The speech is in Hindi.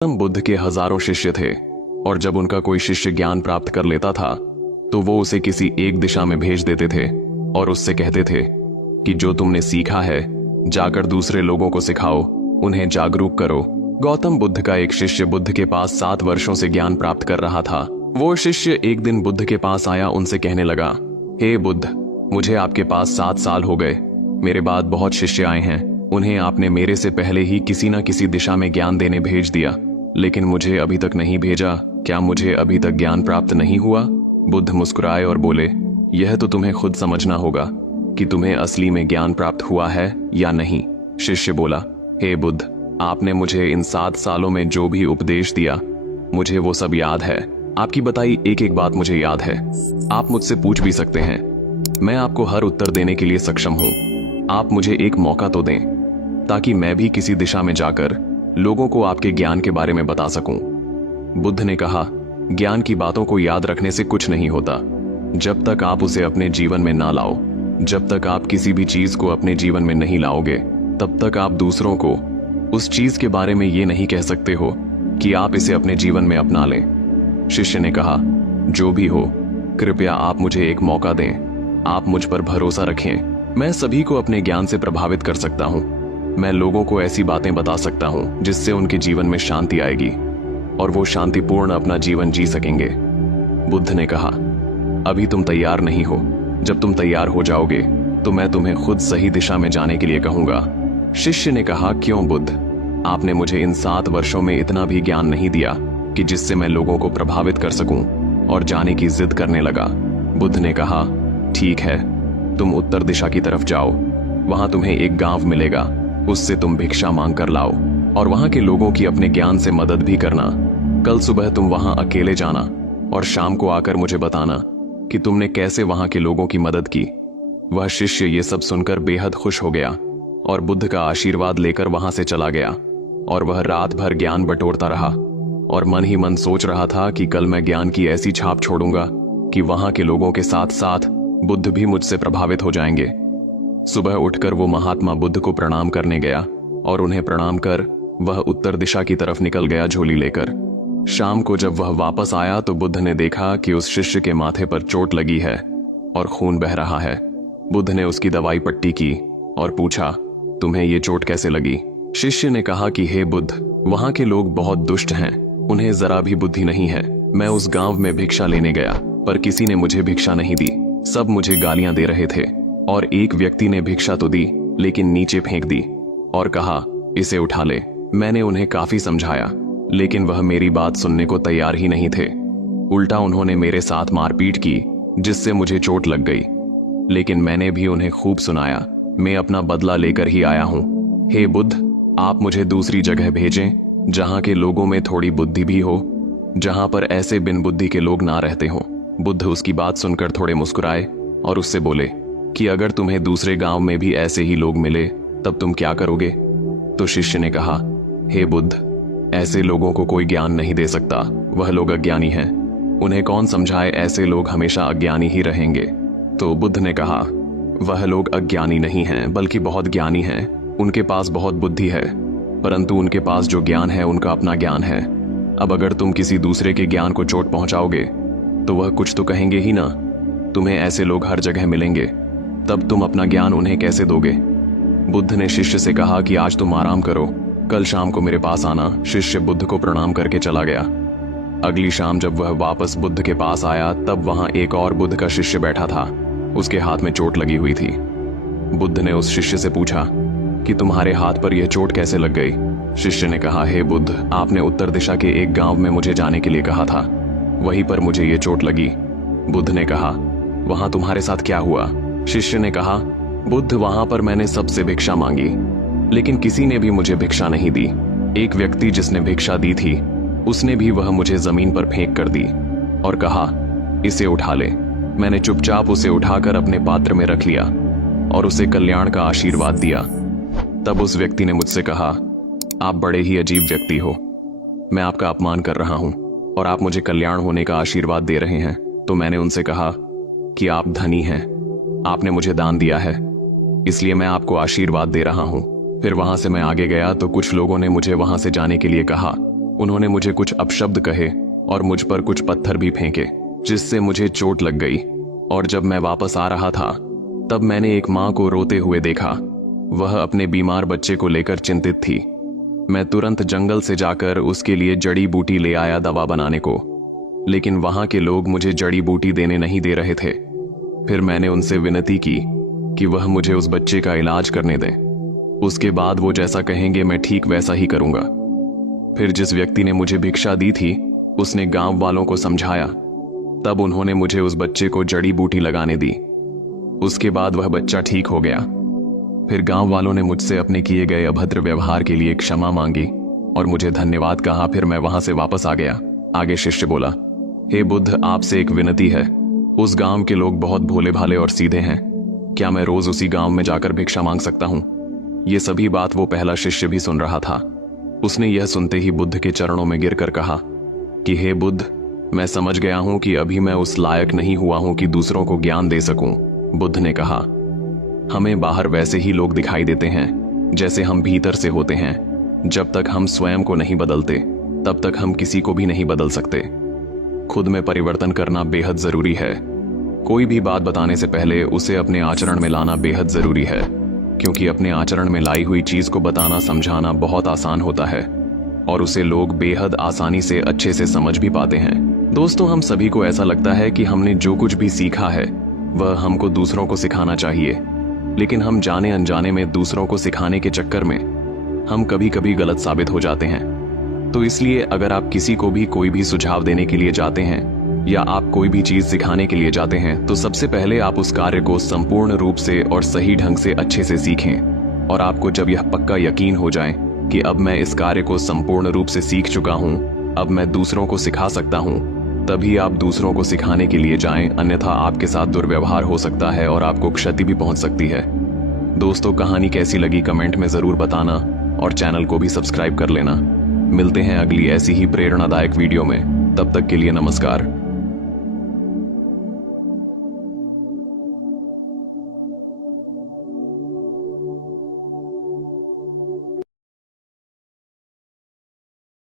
गौतम बुद्ध के हजारों शिष्य थे और जब उनका कोई शिष्य ज्ञान प्राप्त कर लेता था तो वो उसे किसी एक दिशा में भेज देते थे और उससे कहते थे कि जो तुमने सीखा है जाकर दूसरे लोगों को सिखाओ, उन्हें जागरूक करो। गौतम बुद्ध का एक शिष्य बुद्ध के पास 7 वर्षों से ज्ञान प्राप्त कर रहा था। वो शिष्य एक दिन बुद्ध के पास आया, उनसे कहने लगा, हे बुद्ध, मुझे आपके पास 7 साल हो गए। मेरे बाद बहुत शिष्य आए हैं, उन्हें आपने मेरे से पहले ही किसी न किसी दिशा में ज्ञान देने भेज दिया, लेकिन मुझे अभी तक नहीं भेजा। क्या मुझे अभी तक ज्ञान प्राप्त नहीं हुआ? बुद्ध मुस्कुराए और बोले, यह तो तुम्हें खुद समझना होगा कि तुम्हें असली में ज्ञान प्राप्त हुआ है या नहीं। शिष्य बोला, हे बुद्ध, आपने मुझे इन 7 सालों में जो भी उपदेश दिया मुझे वो सब याद है। आपकी बताई एक एक बात मुझे याद है। आप मुझसे पूछ भी सकते हैं, मैं आपको हर उत्तर देने के लिए सक्षम हूं। आप मुझे एक मौका तो दें ताकि मैं भी किसी दिशा में जाकर लोगों को आपके ज्ञान के बारे में बता सकूं। बुद्ध ने कहा, ज्ञान की बातों को याद रखने से कुछ नहीं होता जब तक आप उसे अपने जीवन में ना लाओ। जब तक आप किसी भी चीज को अपने जीवन में नहीं लाओगे तब तक आप दूसरों को उस चीज के बारे में ये नहीं कह सकते हो कि आप इसे अपने जीवन में अपना लें। शिष्य ने कहा, जो भी हो, कृपया आप मुझे एक मौका दें। आप मुझ पर भरोसा रखें। मैं सभी को अपने ज्ञान से प्रभावित कर सकता हूं। मैं लोगों को ऐसी बातें बता सकता हूं जिससे उनके जीवन में शांति आएगी और वो शांतिपूर्ण अपना जीवन जी सकेंगे। बुद्ध ने कहा, अभी तुम तैयार नहीं हो। जब तुम तैयार हो जाओगे तो मैं तुम्हें खुद सही दिशा में जाने के लिए कहूंगा। शिष्य ने कहा, क्यों बुद्ध? आपने मुझे इन 7 वर्षों में इतना भी ज्ञान नहीं दिया कि जिससे मैं लोगों को प्रभावित कर सकूं। और जाने की जिद करने लगा। बुद्ध ने कहा, ठीक है, तुम उत्तर दिशा की तरफ जाओ। वहां तुम्हें एक गांव मिलेगा, उससे तुम भिक्षा मांग कर लाओ और वहां के लोगों की अपने ज्ञान से मदद भी करना। कल सुबह तुम वहां अकेले जाना और शाम को आकर मुझे बताना कि तुमने कैसे वहां के लोगों की मदद की। वह शिष्य ये सब सुनकर बेहद खुश हो गया और बुद्ध का आशीर्वाद लेकर वहां से चला गया। और वह रात भर ज्ञान बटोरता रहा और मन ही मन सोच रहा था कि कल मैं ज्ञान की ऐसी छाप छोड़ूंगा कि वहां के लोगों के साथ साथ बुद्ध भी मुझसे प्रभावित हो जाएंगे। सुबह उठकर वो महात्मा बुद्ध को प्रणाम करने गया और उन्हें प्रणाम कर वह उत्तर दिशा की तरफ निकल गया झोली लेकर। शाम को जब वह वापस आया तो बुद्ध ने देखा कि उस शिष्य के माथे पर चोट लगी है और खून बह रहा है। बुद्ध ने उसकी दवाई पट्टी की और पूछा, तुम्हें ये चोट कैसे लगी? शिष्य ने कहा कि हे बुद्ध, वहां के लोग बहुत दुष्ट हैं, उन्हें जरा भी बुद्धि नहीं है। मैं उस गांव में भिक्षा लेने गया पर किसी ने मुझे भिक्षा नहीं दी। सब मुझे गालियां दे रहे थे और एक व्यक्ति ने भिक्षा तो दी लेकिन नीचे फेंक दी और कहा, इसे उठा ले। मैंने उन्हें काफी समझाया लेकिन वह मेरी बात सुनने को तैयार ही नहीं थे। उल्टा उन्होंने मेरे साथ मारपीट की जिससे मुझे चोट लग गई, लेकिन मैंने भी उन्हें खूब सुनाया। मैं अपना बदला लेकर ही आया हूं। हे बुद्ध, आप मुझे दूसरी जगह भेजें जहां के लोगों में थोड़ी बुद्धि भी हो, जहां पर ऐसे बिन बुद्धि के लोग ना रहते हो। बुद्ध उसकी बात सुनकर थोड़े मुस्कुराए और उससे बोले कि अगर तुम्हें दूसरे गांव में भी ऐसे ही लोग मिले तब तुम क्या करोगे? तो शिष्य ने कहा, हे बुद्ध, ऐसे लोगों को कोई ज्ञान नहीं दे सकता। वह लोग अज्ञानी हैं, उन्हें कौन समझाए? ऐसे लोग हमेशा अज्ञानी ही रहेंगे। तो बुद्ध ने कहा, वह लोग अज्ञानी नहीं हैं बल्कि बहुत ज्ञानी हैं। उनके पास बहुत बुद्धि है परंतु उनके पास जो ज्ञान है उनका अपना ज्ञान है। अब अगर तुम किसी दूसरे के ज्ञान को चोट पहुंचाओगे तो वह कुछ तो कहेंगे ही ना। तुम्हें ऐसे लोग हर जगह मिलेंगे, तब तुम अपना ज्ञान उन्हें कैसे दोगे? बुद्ध ने शिष्य से कहा कि आज तुम आराम करो, कल शाम को मेरे पास आना। शिष्य बुद्ध को प्रणाम करके चला गया। अगली शाम जब वह वापस बुद्ध के पास आया तब वहां एक और बुद्ध का शिष्य बैठा था। उसके हाथ में चोट लगी हुई थी। बुद्ध ने उस शिष्य से पूछा कि तुम्हारे हाथ पर यह चोट कैसे लग गई? शिष्य ने कहा, हे बुद्ध, आपने उत्तर दिशा के एक गांव में मुझे जाने के लिए कहा था, वहीं पर मुझे ये चोट लगी। बुद्ध ने कहा, वहां तुम्हारे साथ क्या हुआ? शिष्य ने कहा, बुद्ध, वहां पर मैंने सबसे भिक्षा मांगी लेकिन किसी ने भी मुझे भिक्षा नहीं दी। एक व्यक्ति जिसने भिक्षा दी थी उसने भी वह मुझे जमीन पर फेंक कर दी और कहा, इसे उठा ले। मैंने चुपचाप उसे उठाकर अपने पात्र में रख लिया और उसे कल्याण का आशीर्वाद दिया। तब उस व्यक्ति ने मुझसे कहा, आप बड़े ही अजीब व्यक्ति हो। मैं आपका अपमान कर रहा हूं और आप मुझे कल्याण होने का आशीर्वाद दे रहे हैं। तो मैंने उनसे कहा कि आप धनी हैं, आपने मुझे दान दिया है, इसलिए मैं आपको आशीर्वाद दे रहा हूं। फिर वहां से मैं आगे गया तो कुछ लोगों ने मुझे वहां से जाने के लिए कहा, उन्होंने मुझे कुछ अपशब्द कहे और मुझ पर कुछ पत्थर भी फेंके, जिससे मुझे चोट लग गई। और जब मैं वापस आ रहा था तब मैंने एक माँ को रोते हुए देखा। वह अपने बीमार बच्चे को लेकर चिंतित थी। मैं तुरंत जंगल से जाकर उसके लिए जड़ी बूटी ले आया दवा बनाने को, लेकिन वहां के लोग मुझे जड़ी बूटी देने नहीं दे रहे थे। फिर मैंने उनसे विनती की कि वह मुझे उस बच्चे का इलाज करने दें। उसके बाद वो जैसा कहेंगे मैं ठीक वैसा ही करूंगा। फिर जिस व्यक्ति ने मुझे भिक्षा दी थी उसने गांव वालों को समझाया। तब उन्होंने मुझे उस बच्चे को जड़ी बूटी लगाने दी। उसके बाद वह बच्चा ठीक हो गया। फिर गांव वालों ने मुझसे अपने किए गए अभद्र व्यवहार के लिए क्षमा मांगी और मुझे धन्यवाद कहा। फिर मैं वहां से वापस आ गया। आगे शिष्य बोला, हे बुद्ध, आपसे एक विनती है। उस गांव के लोग बहुत भोले भाले और सीधे हैं। क्या मैं रोज उसी गांव में जाकर भिक्षा मांग सकता हूं? ये सभी बात वो पहला शिष्य भी सुन रहा था। उसने यह सुनते ही बुद्ध के चरणों में गिरकर कहा कि हे बुद्ध, मैं समझ गया हूं कि अभी मैं उस लायक नहीं हुआ हूं कि दूसरों को ज्ञान दे सकूं। बुद्ध ने कहा, हमें बाहर वैसे ही लोग दिखाई देते हैं जैसे हम भीतर से होते हैं। जब तक हम स्वयं को नहीं बदलते तब तक हम किसी को भी नहीं बदल सकते। खुद में परिवर्तन करना बेहद जरूरी है। कोई भी बात बताने से पहले उसे अपने आचरण में लाना बेहद जरूरी है, क्योंकि अपने आचरण में लाई हुई चीज को बताना समझाना बहुत आसान होता है और उसे लोग बेहद आसानी से अच्छे से समझ भी पाते हैं। दोस्तों, हम सभी को ऐसा लगता है कि हमने जो कुछ भी सीखा है वह हमको दूसरों को सिखाना चाहिए, लेकिन हम जाने अनजाने में दूसरों को सिखाने के चक्कर में हम कभी कभी गलत साबित हो जाते हैं। तो इसलिए अगर आप किसी को भी कोई भी सुझाव देने के लिए जाते हैं या आप कोई भी चीज सिखाने के लिए जाते हैं तो सबसे पहले आप उस कार्य को संपूर्ण रूप से और सही ढंग से अच्छे से सीखें। और आपको जब यह पक्का यकीन हो जाए कि अब मैं इस कार्य को संपूर्ण रूप से सीख चुका हूं, अब मैं दूसरों को सिखा सकता हूं, तभी आप दूसरों को सिखाने के लिए जाएं, अन्यथा आपके साथ दुर्व्यवहार हो सकता है और आपको क्षति भी पहुंच सकती है। दोस्तों, कहानी कैसी लगी कमेंट में जरूर बताना और चैनल को भी सब्सक्राइब कर लेना। मिलते हैं अगली ऐसी ही प्रेरणादायक वीडियो में। तब तक के लिए नमस्कार।